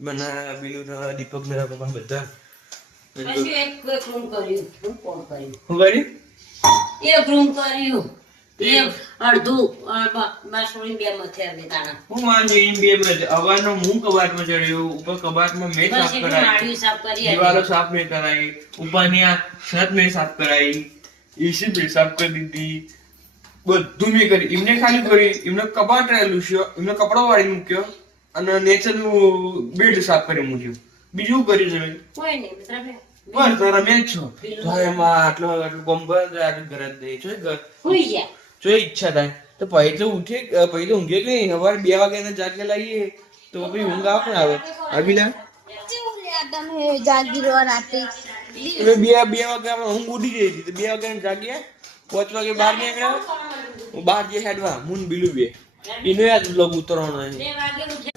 મને બીલું દીપક મેરા પપ્પા બધા પછી એક રૂમ કર્યું હું કોણ કર્યું હું કરી એક રૂમ કર્યું એક અડધું બાસુરી બે મથે અમે તાણા હું માની બે મિનિટ અવારનો હું કબાટમાં ચડ્યો ઉપર કબાટમાં મેં સાફ બસ કરાવી નાડી સાફ કરી દિવાલો સાફ મેં કરાવી ઉપરની આ છત મેં સાફ કરાવી એસી મેં સાફ કરી દીધી બધું મેં કરી એમને ખાલી કરી એમને કબાટ રહેલું છે એમને કપડો વાળી મૂક્યો અને નેચરનું બેડ સાફ કરી મૂક્યું બીજું કર્યું છે મેં કોઈ નહીં મિત્ર બસ તારા મેં જ છો તો એમાં આટલો ગોમ્બર આટલું ઘર જ નહીં છો ઘર હોઈ ગયા જો ઈચ્છા થાય તો પછી તો ઉઠે પછી તો ઊંઘે કે નહીં સવારે 2 વાગ્યાના જાગે લાગીએ તો પછી ઊંઘ આવે ને આવે અભિલા તમે જાગી રહો રાતે એટલે 2 વાગ્યા ઊંઘ ઉડી ગઈ હતી તો 2 વાગ્યાને જાગ્યા 5 વાગે બહાર નીકળ્યા હું બહાર જે હેડવા મુન બીલું બે એનો યાદ લોગ ઉતરવાનો બે વાગે ઉઠ્યા